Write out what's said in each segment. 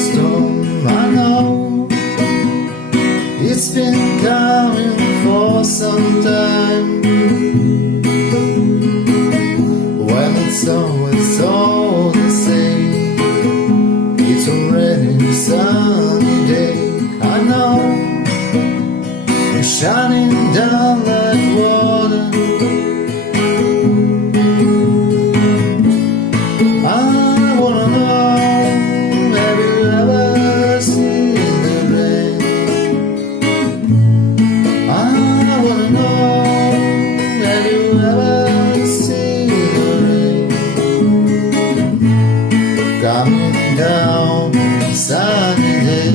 storm, I know it's been coming for some time. When it's always all the same, it's already a sunny day. I know you're shining down like water. Coming down sunny day.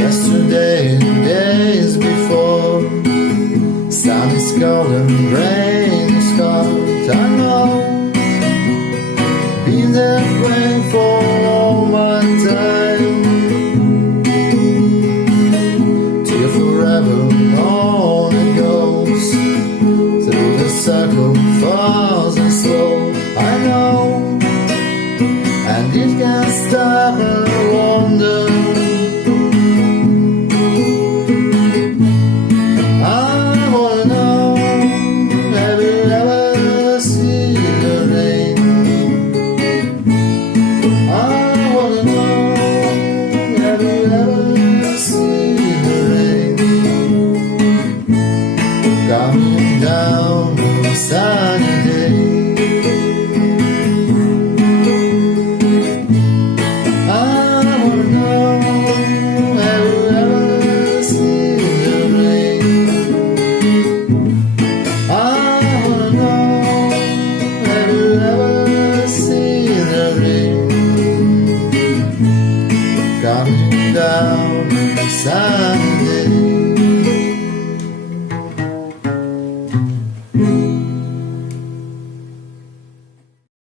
Yesterday and days before, sun is cold and rain is hot. I know, been that way for all my time. Till forever on it goes, through the circle falls and slow. I know, and it can't stop and wonder. I wanna know, have you ever seen the rain? I wanna know, have you ever seen the rain? Coming down on a sunny day. Coming down the side.